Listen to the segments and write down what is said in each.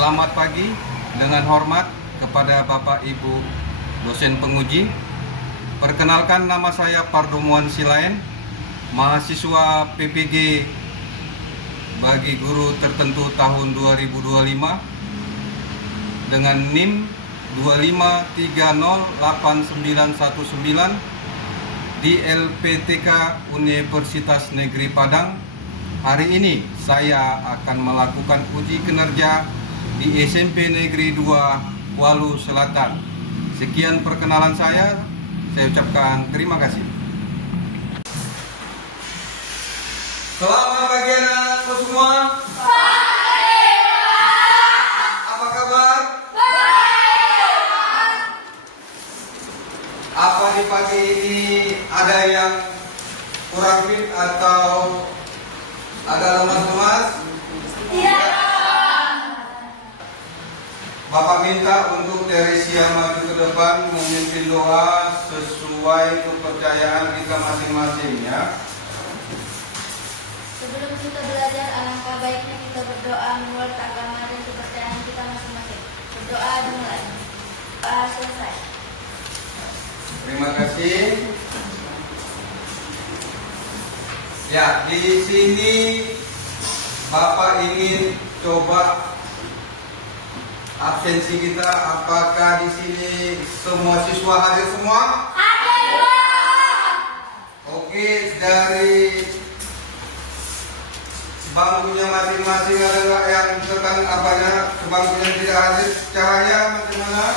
Selamat pagi, dengan hormat kepada Bapak Ibu dosen penguji. Perkenalkan, nama saya Pardomuan Silaen, mahasiswa PPG bagi guru tertentu tahun 2025 dengan NIM 253089119 di LPTK Universitas Negeri Padang. Hari ini saya akan melakukan uji kinerja di SMP Negeri 2 Walu Selatan. Sekian perkenalan saya ucapkan terima kasih. Selamat pagi anak-anakku semua. Apa kabar? Apa di pagi ini ada yang kurang fit atau ada lemas-lemas? Tidak. Bapak minta untuk Teresia maju ke depan memimpin doa sesuai kepercayaan kita masing-masing, ya. Sebelum kita belajar, alangkah baiknya kita berdoa menurut agama dan kepercayaan kita masing-masing. Berdoa dimulai. Doa selesai. Terima kasih. Ya, di sini Bapak ingin coba absensi kita. Apakah di sini semua siswa hadir semua? Hadir. Oke, dari bangkunya masing-masing ada nggak yang tentang apanya? Bangkunya tidak hadir, caranya bagaimana?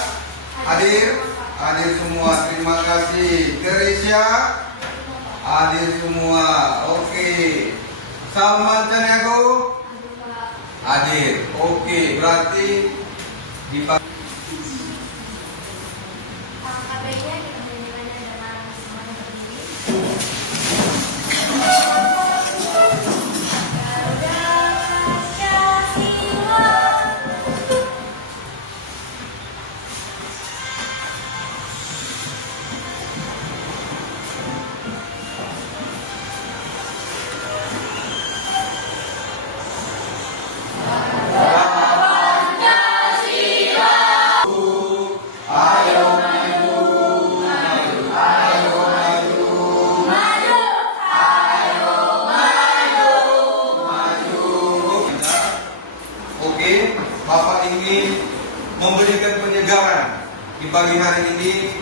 Hadir? Hadir semua, terima kasih. Teresia? Hadir semua, oke. Salman Caniago? Hadir, oke. Berarti dipakai. Alangkah baiknya kita belajar dengan semuanya berdiri. Oke, Bapak ingin memberikan penyegaran di pagi hari ini,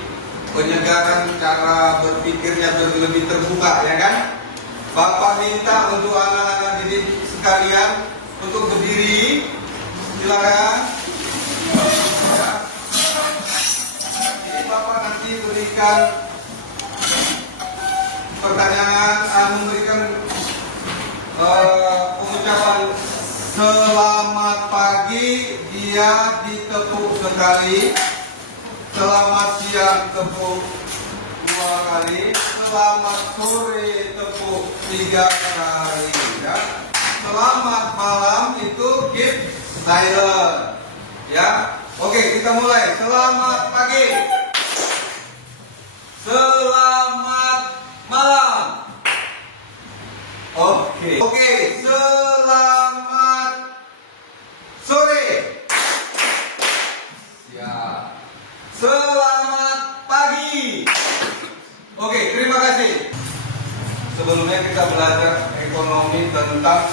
penyegaran cara berpikirnya lebih terbuka, ya kan? Bapak minta untuk anak-anak didik sekalian untuk berdiri, silakan. Ya. Jadi Bapak nanti berikan pertanyaan, memberikan pengucapan selamat pagi, dia ditepuk sekali. Selamat siang tepuk 2 kali. Selamat sore tepuk 3 kali, ya. Selamat malam itu keep silent, ya. Oke, kita mulai. Selamat pagi. Selamat malam. Oke, selamat sore. Ya. Selamat pagi. Oke, terima kasih. Sebelumnya kita belajar ekonomi tentang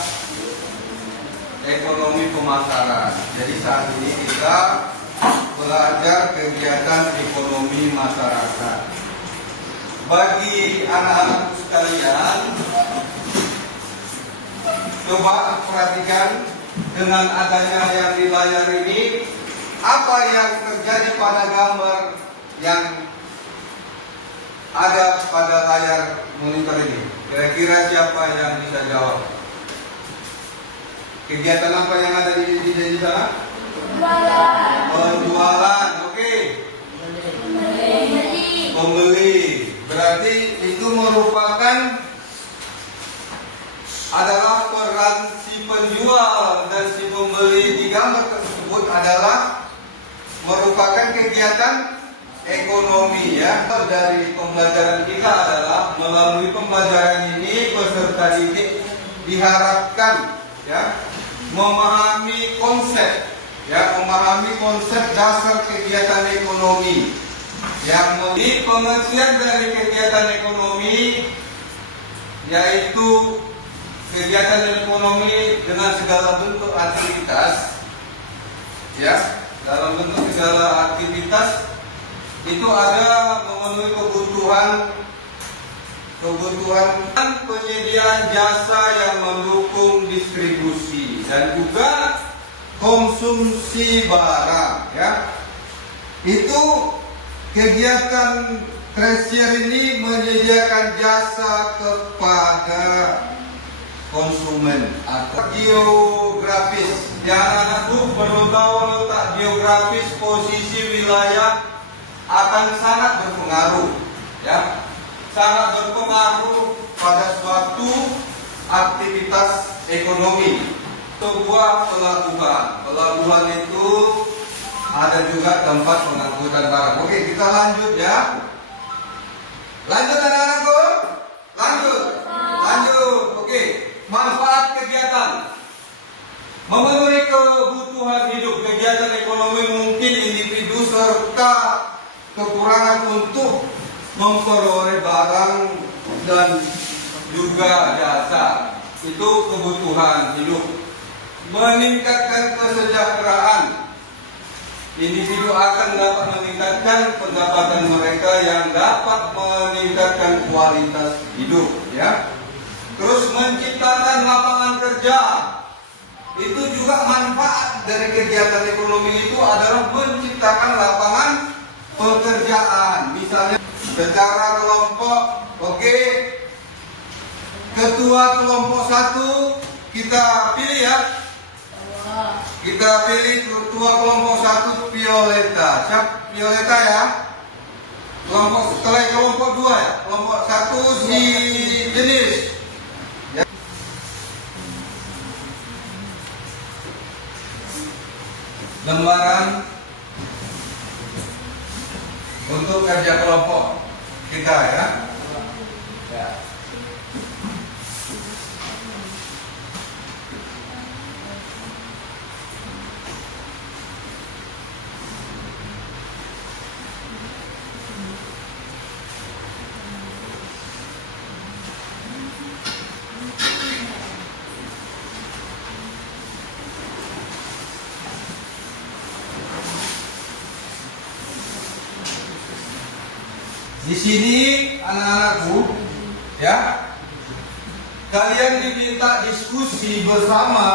ekonomi pemasaran. Jadi saat ini kita belajar kegiatan ekonomi masyarakat. Bagi anak-anak sekalian, coba perhatikan dengan adanya yang di layar ini, apa yang terjadi pada gambar yang ada pada layar monitor ini? Kira-kira siapa yang bisa jawab? Kegiatan apa yang ada di sana? Penjualan, oke. Pembeli. Berarti itu merupakan adalah peran si penjual dan si pembeli di gambar tersebut adalah merupakan kegiatan ekonomi, ya. Dari pembelajaran kita adalah melalui pembelajaran ini peserta didik diharapkan, ya, memahami konsep ya, memahami konsep dasar kegiatan ekonomi. Yang di pengertian dari kegiatan ekonomi yaitu kegiatan ekonomi dengan segala bentuk aktivitas, ya, dalam bentuk segala aktivitas itu ada memenuhi kebutuhan dan penyediaan jasa yang mendukung distribusi dan juga konsumsi barang, ya. Itu kegiatan tersier ini menyediakan jasa kepada konsumen atau geografis. Yang anak perlu tahu letak geografis, posisi wilayah akan sangat berpengaruh, ya, sangat berpengaruh pada suatu aktivitas ekonomi. Sebuah pelabuhan itu ada juga tempat pengangkutan barang. Oke, kita lanjut ya. Lanjut anak-anakku. Lanjut. Oke, manfaat kegiatan. Memenuhi kebutuhan hidup. Kegiatan ekonomi mungkin individu serta kekurangan untuk memperoleh barang dan juga jasa. Itu kebutuhan hidup. Meningkatkan kesejahteraan. Individu akan dapat meningkatkan pendapatan mereka yang dapat meningkatkan kualitas hidup, ya. Terus menciptakan lapangan kerja. Itu juga manfaat dari kegiatan ekonomi itu adalah menciptakan lapangan pekerjaan. Misalnya secara kelompok, oke. Ketua kelompok 1 kita pilih ya. Kita pilih ketua kelompok 1 Violeta. Siap Violeta ya. Setelah kelompok 2 ya. Kelompok 1 si Jenis. Ya. Lembaran untuk kerja kelompok kita ya. Ya. Di sini anak-anakku, ya, kalian diminta diskusi bersama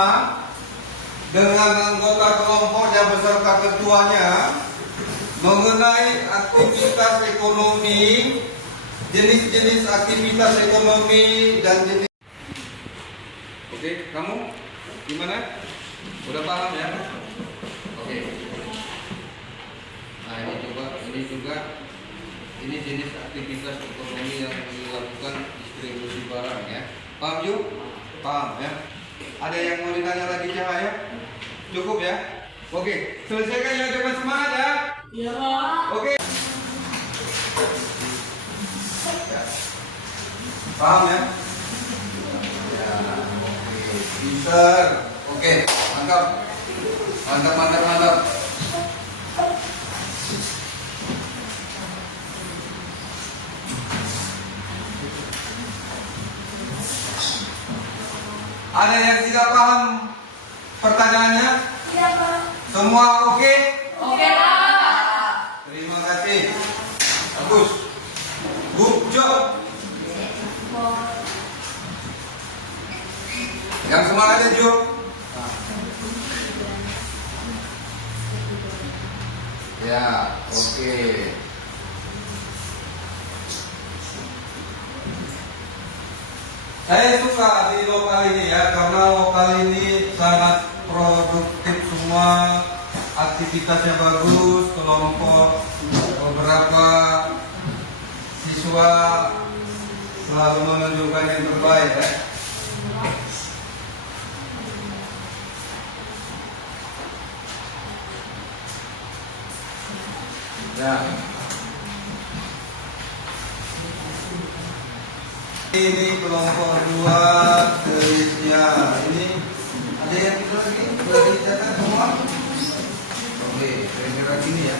dengan anggota kelompoknya beserta ketuanya mengenai aktivitas ekonomi, jenis-jenis aktivitas ekonomi dan jenis. Oke, kamu gimana? Udah paham ya? Oke. Nah ini juga. Ini jenis aktivitas ekonomi yang dilakukan distribusi barang ya. Paham yuk? Paham ya? Ada yang mau ditanya lagi Cahaya? Cukup ya? Oke, selesaikan yang dengan semangat ya? Iya. Oke. Paham ya? Ya. Pinter. Oke, mantap. Mantap. Ada yang tidak paham pertanyaannya? Tidak, Pak. Semua oke? Oke, Pak. Terima kasih. Bagus. Good job. Yang semangatnya Jo. Ya, oke. Saya suka di lokal ini ya, karena lokal ini sangat produktif, semua aktivitasnya bagus, kelompok beberapa siswa selalu menunjukkan yang terbaik ya. Ya. Ini kelompok 2 Kerisnya. Ini ada yang lagi boleh dicatat semua? gini ya.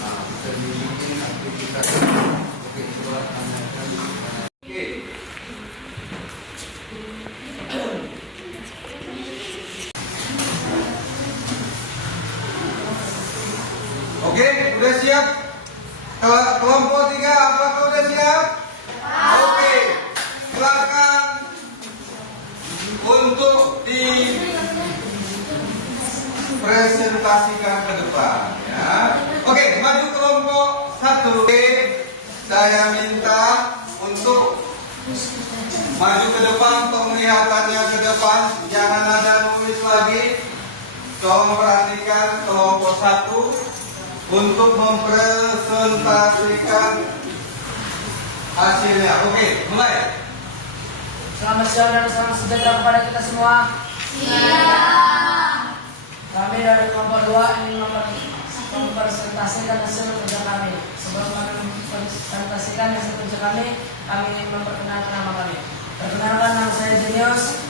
Nah, bisa dibikin aktivitas. Oke, coba tanyakan. Oke. Oke, udah siap? Kelompok 3, apakah udah siap? Oke, silakan untuk dipresentasikan ke depan ya. Oke, maju kelompok 1. Oke, saya minta untuk maju ke depan, penglihatannya ke depan, jangan ada nulis lagi. Tolong perhatikan kelompok 1 untuk mempresentasikan hasilnya. Oke, mulai. Selamat siang dan salam sejahtera kepada kita semua. Siap. Kami dari kelompok 2 ingin mempresentasikan hasil kerja kami. Sebelum kami mempresentasikan hasil kerja kami ingin memperkenalkan nama kami. Perkenalkan, nama saya Jenius.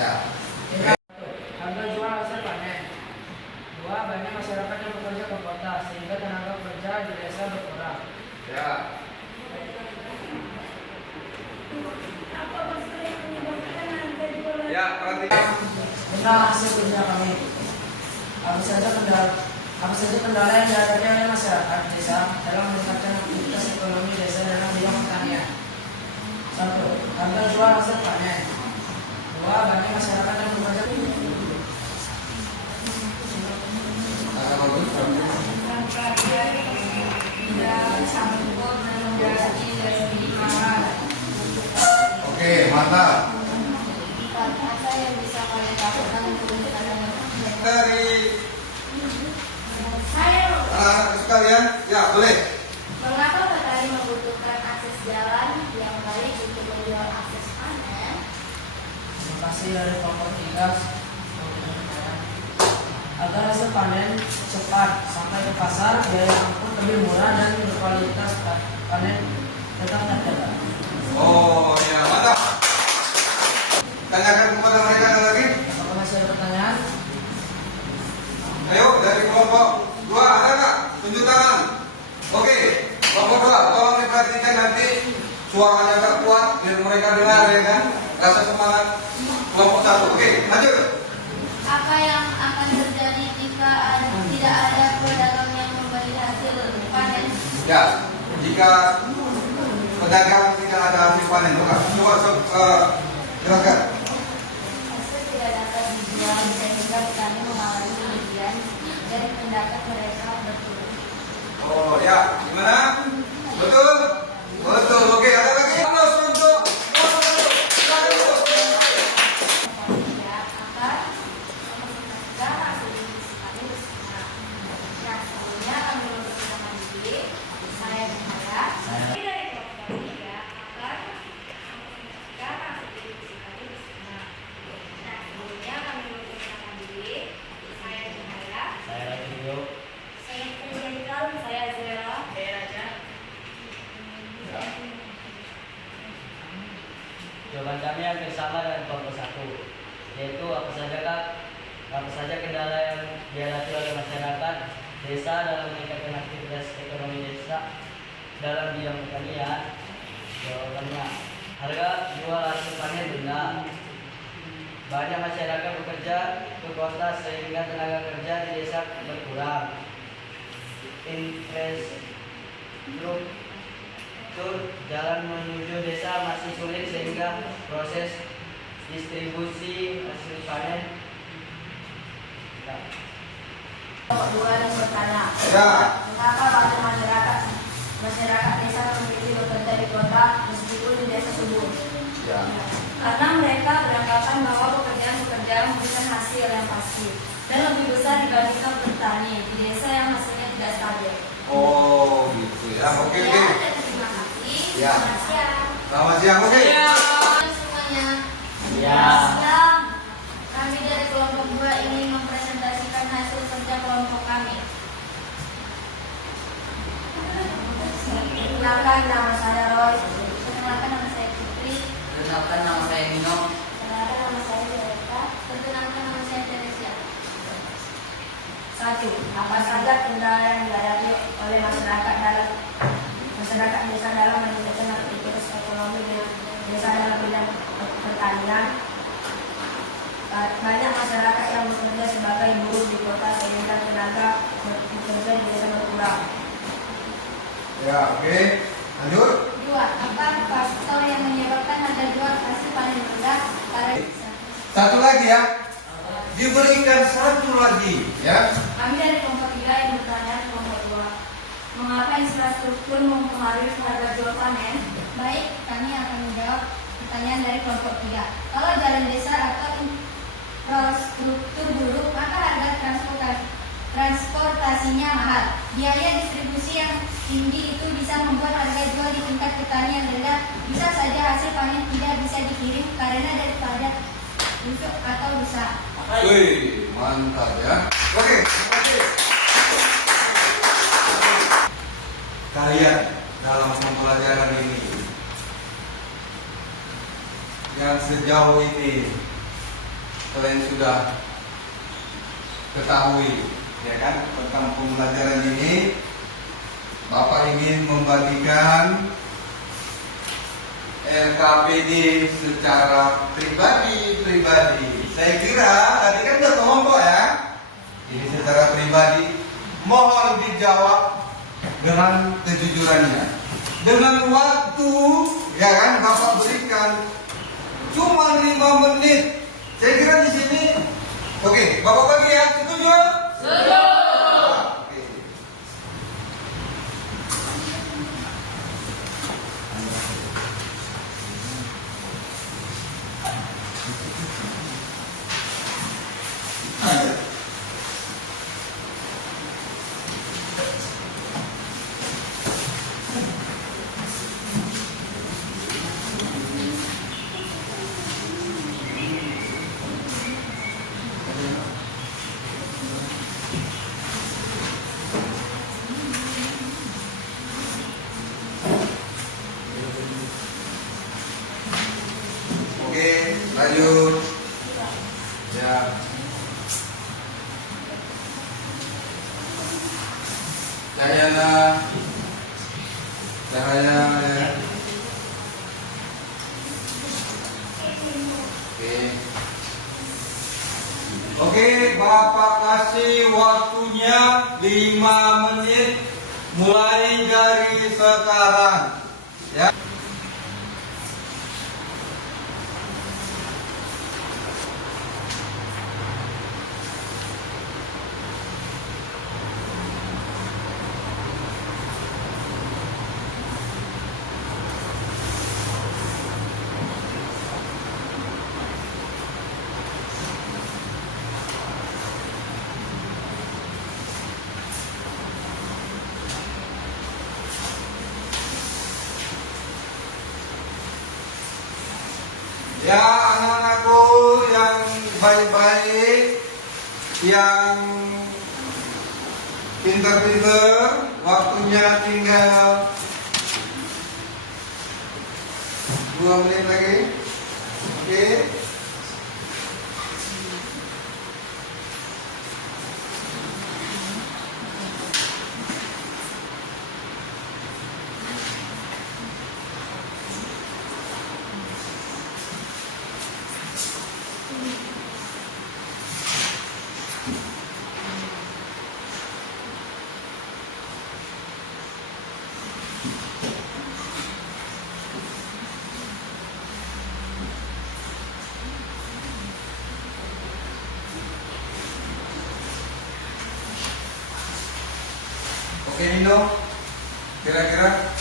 Ya. Harga jual hasil panen. 2. Banyak masyarakat yang bekerja ke kota sehingga tenaga kerja di desa berkurang. Ya. Ya, perhatikan. Benar hasil kerja kami. Apa saja kendala yang dihadapi oleh masyarakat desa dalam meningkatkan aktivitas ekonomi desa dalam bidang pertanian. 1. Harga jual hasil panen. 2. Banyak masyarakat yang bekerja. Oke, mantap. Apa yang bisa kalian lakukan untuk meningkatkan Dari saya? anak-anak sekalian, ya boleh. Mengapa petani membutuhkan akses jalan yang baik untuk menjual akses panen? Terima kasih dari kelompok 3. Agar hasil panen cepat sampai ke pasar, biaya angkut lebih murah dan berkualitas panen tetap terjaga. Oh, ya mantap. Tanyakan kepada mereka ada lagi. Apakah masih ada pertanyaan? Ayo, dari kelompok 2 ada nggak? Tunjuk tangan. Oke, kelompok 2, tolong diperhatikan nanti suaranya agak kuat biar mereka dengar ya kan. Rasa semangat kelompok 1. Oke, lanjut. Apa yang akan terjadi jika tidak ada pedagang yang membeli hasil panen? Ya, jika pedagang tidak ada hasil panen, coba gerakan. Hasil tidak dapat dijual sehingga petani mengalami kerugian dan pendapat mereka berturun. Oh ya, gimana? Betul? Betul. Oke, ada lagi? Aplaus untuk Ya, akan mempresentasikan hasil diskusi bersama. Nah, sebelumnya kami memperkenalkan diri. Saya Cahaya. Dari kelompok 3 akan mempresentasikan hasil diskusi bersama. Nah, sebelumnya kami memperkenalkan diri. Saya Cahaya. Saya lagi dulu. Saya Federica. Saya Zera. Saya Raja. Jawaban kami hampir sama dengan kelompok 1, yaitu apa saja kendala yang dihadapi oleh masyarakat desa dalam meningkatkan aktivitas ekonomi desa dalam bidang pertanian. Jawabannya, harga jual hasil panen rendah. Banyak masyarakat bekerja ke kota sehingga tenaga kerja di desa berkurang. Infrastruktur jalan menuju desa masih sulit sehingga proses distribusi hasil panen. Kelompok 2 yang bertanya. Ya. Mengapa banyak masyarakat desa memilih bekerja di kota meskipun di desa subur? Ya. Karena mereka beranggapan bahwa pekerjaan memberikan hasil yang pasti dan lebih besar dibandingkan bertani di desa yang hasilnya tidak stabil. Oh, gitu ya. Oke, oke. Ya, dan terima kasih. Ya. Selamat siang. Selamat siang. Oke. Semuanya. Ya. Siang. Kami dari kelompok 2 ingin mempresentasikan hasil kerja kelompok kami. Perkenalkan, nama saya Roy. Perkenalkan, nama saya Putri. Perkenalkan, nama saya Nino. Perkenalkan, nama saya Zereka. Perkenalkan, nama Apa saja kendala yang dihadapi oleh masyarakat desa dalam meningkatkan aktivitas ekonomi di desa dalam bidang pertanian? Banyak masyarakat yang bekerja sebagai buruh di kota sehingga tenaga bekerja di desa berkurang. Ya, oke. Lanjut. 2. Apa faktor yang menyebabkan harga jual hasil panen rendah pada desa? Satu lagi ya. Diberikan satu lagi ya. Kami dari kelompok 3 yang bertanya kelompok 2. Mengapa infrastruktur mempengaruhi harga jual panen? Baik, kami akan menjawab pertanyaan dari kelompok 3. Kalau jalan desa atau infrastruktur buruk, maka harga transportasinya mahal. Biaya distribusi yang tinggi itu bisa membuat harga jual di tingkat petani yang rendah. Bisa saja hasil panen tidak bisa dikirim karena daripada busuk atau rusak. Wih, mantap ya. Oke, terima kasih. Kalian dalam pembelajaran ini yang sejauh ini kalian sudah ketahui ya kan tentang pembelajaran ini, Bapak ingin membagikan LKPD secara pribadi. Saya kira tadi kan udah kelompok ya. Ini secara pribadi mohon dijawab dengan kejujurannya. Dengan waktu ya kan Bapak berikan cuma 5 menit. Saya kira di sini oke, Bapak bagi ya, setuju? Setuju. Oke. Oke, lanjut. Ya. Cahaya ya. Oke, Bapak kasih waktunya 5 menit mulai dari sekarang. Ya. Ya anak-anakku yang baik-baik, yang pintar-pintar, waktunya tinggal 2 menit lagi. Oke. Oke Nino, kira-kira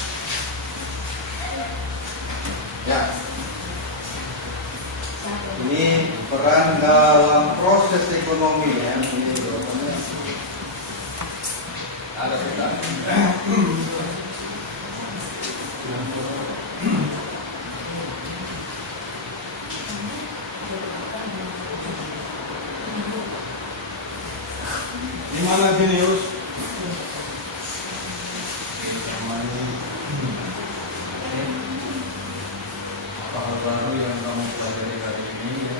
ya ini peran dalam proses ekonomi ya, ini jawabannya ada tidak? Di mana Jenius? Apa hal baru yang kamu pelajari hari ini ya?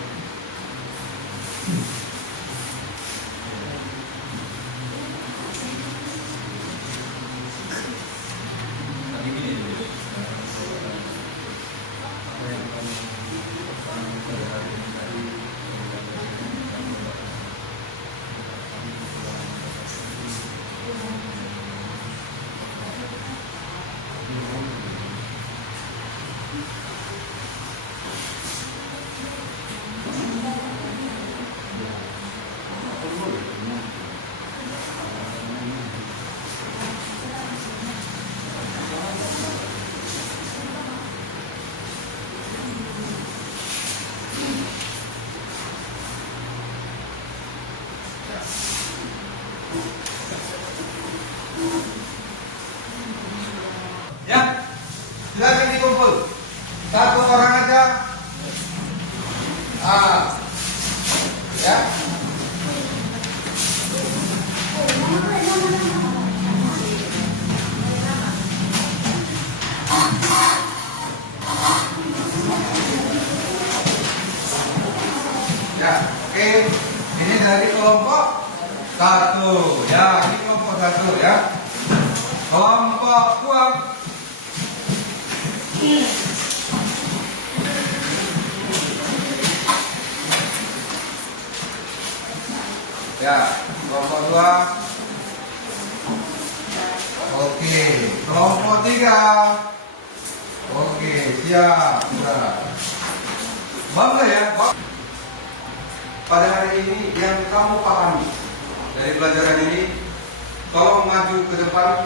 Ya. Ya, oke. Ini dari kelompok 1. Ya, ini kelompok 1 ya. Kelompok 2. Ya, kelompok 2. Oke, kelompok 3. Oke, siap. Sudah. Bangga ya, Bang. Pada hari ini yang kamu pahami dari pelajaran ini, tolong maju ke depan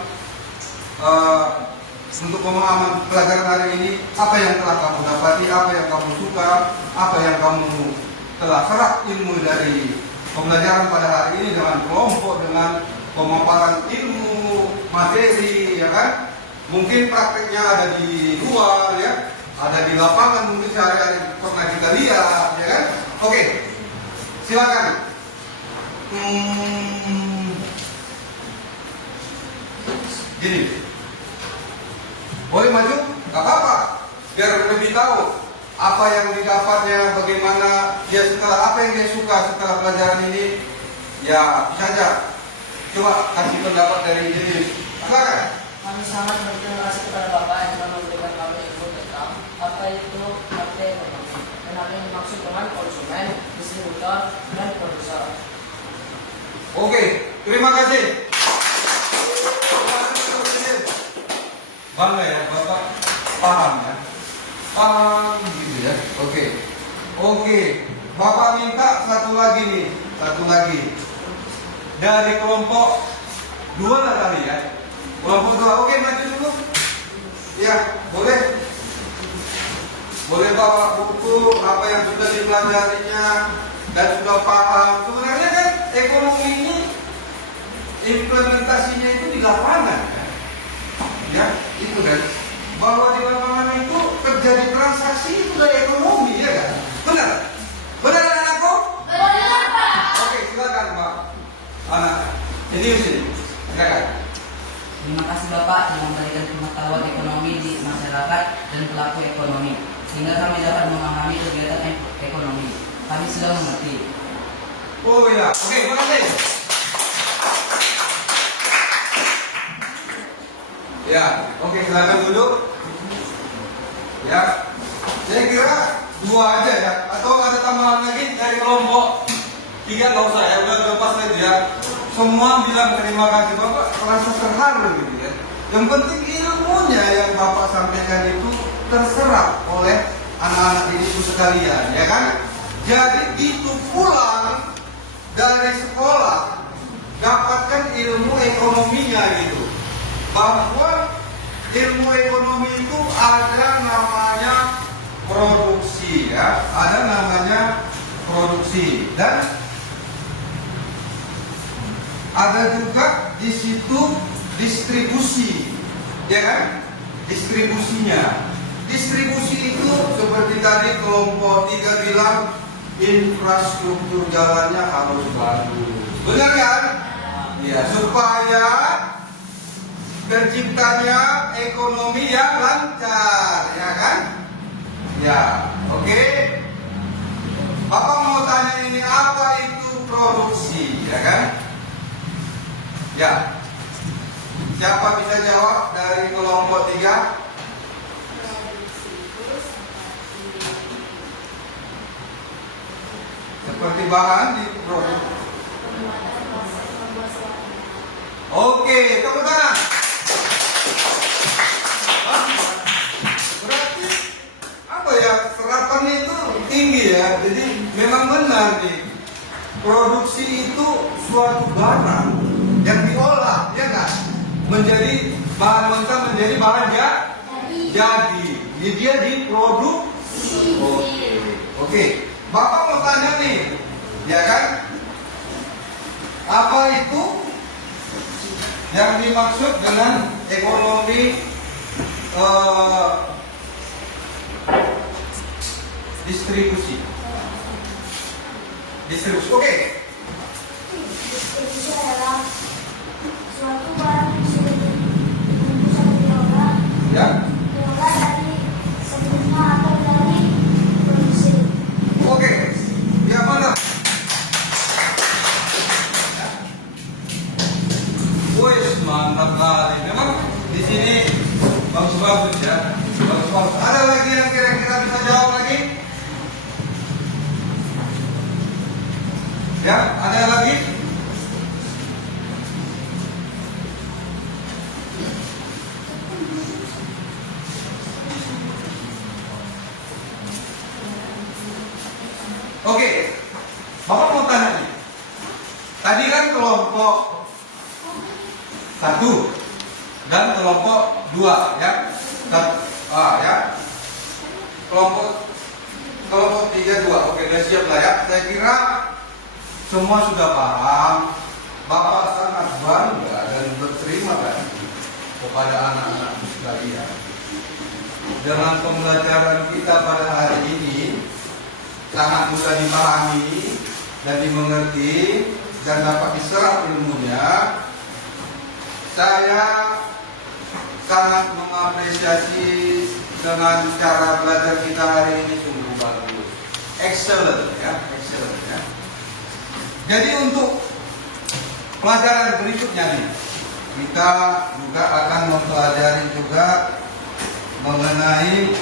untuk pemahaman pelajaran hari ini. Apa yang telah kamu dapati, apa yang kamu suka, apa yang kamu telah serap ilmu dari pembelajaran pada hari ini dengan kelompok, dengan pemaparan ilmu materi, ya kan? Mungkin prakteknya ada di luar, ya, ada di lapangan, mungkin sehari-hari pernah kita lihat, ya kan? Oke. Silakan. Gini. Boleh maju? Gak apa-apa. Biar lebih tahu apa yang didapatnya, bagaimana dia setelah, apa yang dia suka setelah pelajaran ini. Ya, bisa aja. Coba kasih pendapat dari diri. Silakan. Kami sangat berterima kasih kepada Bapak yang telah memberikan kami info tentang apa itu partai ekonomi dan apa yang dimaksud dengan konsumen, distributor, dan produser. Oke, terima kasih. Bangga ya, Bapak paham ya? Paham gitu ya. Oke. Bapak minta satu lagi nih, satu lagi. Dari kelompok 2 lah kali ya. Kelompok 2, oke, maju dulu. Ya, boleh. Boleh bawa buku apa yang sudah dipelajarinya dan sudah paham. Sebenarnya kan ekonomi ini implementasinya itu di lapangan kan? Ya, itu kan. Bahwa di lapangan itu terjadi transaksi itu dari ekonomi, ya kan? Benar? Benar anakku? Benar, Pak. Oke, silakan Pak. Anak, ini sini. Silakan. Terima kasih Bapak yang memberikan pengetahuan ekonomi di masyarakat dan pelaku ekonomi, sehingga kami dapat memahami kegiatan ekonomi. Kami sudah mengerti. Oh ya, oke, terima kasih. Ya, oke, silakan duduk. Ya, saya kira 2 aja ya, atau ada tambahan lagi dari kelompok 3 nggak usah ya, udah lepas aja ya. Semua bilang terima kasih, Bapak merasa terharu gitu ya. Yang penting ilmunya yang Bapak sampaikan itu terserap oleh anak-anak didiku sekalian, ya kan? Jadi itu pulang dari sekolah dapatkan ilmu ekonominya gitu. Bahwa ilmu ekonomi itu ada namanya produksi ya, ada namanya produksi dan ada juga di situ distribusi, ya kan? Distribusinya. Distribusi itu seperti tadi kelompok 3 bilang infrastruktur jalannya harus bagus. Benar kan? Ya, supaya terciptanya ekonomi yang lancar, ya kan? Ya, oke. Bapak mau tanya ini apa itu produksi, ya kan? Ya. Siapa bisa jawab dari kelompok 3? Seperti bahan di produk. Oke, tepuk tangan. Berarti apa ya, serapannya itu tinggi ya. Jadi memang benar nih, produksi itu suatu barang yang diolah, ya kan, menjadi bahan mentah, menjadi bahan jadi dia diproduksi. Oke. Bapak mau tanya nih, ya kan, apa itu yang dimaksud dengan ekonomi distribusi? Distribusi. Oke. Distribusi adalah suatu barang yang sudah dibungkus atau diolah Ya. dari sebelumnya atau dari produksi. Oke. Yang mana? Wih, mantap kali. Memang di sini bagus-bagus ya. Bagus-bagus. Ada lagi yang kira-kira bisa jawab lagi? Ya, ada lagi? Oke, Bapak mau tanya nih. Tadi kan kelompok 1 dan kelompok 2 ya. Ya. Kelompok 3 2. Oke, udah siap lah ya. Saya kira semua sudah paham. Bapak sangat bangga dan berterima kasih kepada anak-anak sekalian. Dengan pembelajaran kita pada hari ini sangat mudah dipahami dan dimengerti dan dapat diserap ilmunya. Saya sangat mengapresiasi dengan cara belajar kita hari ini sungguh bagus, excellent ya, excellent ya. Jadi untuk pelajaran berikutnya nih, kita juga akan mempelajari juga mengenai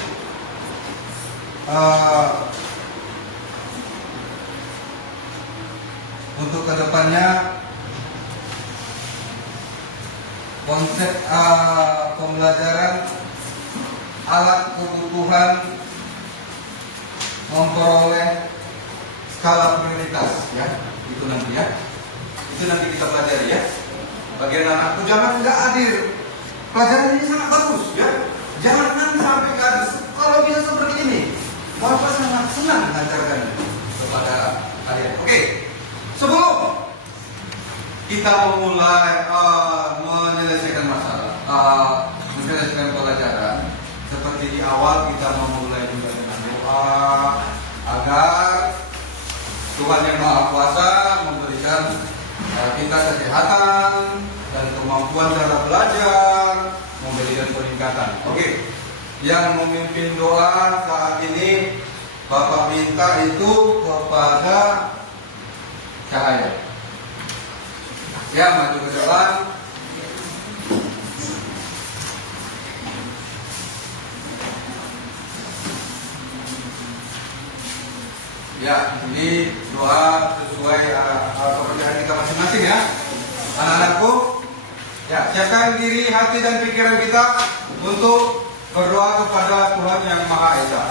untuk kedepannya konsep pembelajaran alat kebutuhan memperoleh skala prioritas ya, itu nanti ya, itu nanti kita pelajari ya. Bagian anakku jangan nggak hadir, pelajaran ini sangat bagus ya, jangan sampai nggak hadir. Kalau bisa seperti ini, Bapak sangat senang mengajarkan kepada kalian. Oke, sebelum kita memulai menyelesaikan masalah, menyelesaikan pelajaran, seperti di awal kita memulai juga dengan doa agar Tuhan yang Maha Kuasa memberikan kita kesehatan dan kemampuan cara belajar, memberikan peningkatan. Oke, yang memimpin doa saat ini Bapak minta itu kepada Cahaya. Ya, maju ke depan. Ya, ini doa sesuai kepercayaan kita masing-masing ya. Anak-anakku, ya, siapkan diri, hati dan pikiran kita untuk berdoa kepada Tuhan yang Maha Esa.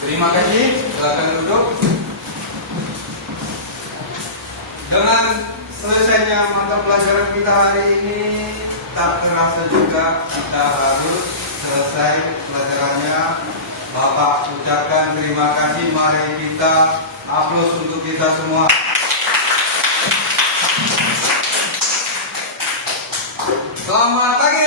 Terima kasih, silakan duduk. Dengan selesainya mata pelajaran kita hari ini, tak terasa juga kita harus selesai pelajarannya. Bapak ucapkan terima kasih, mari kita aplaus untuk kita semua. Selamat pagi.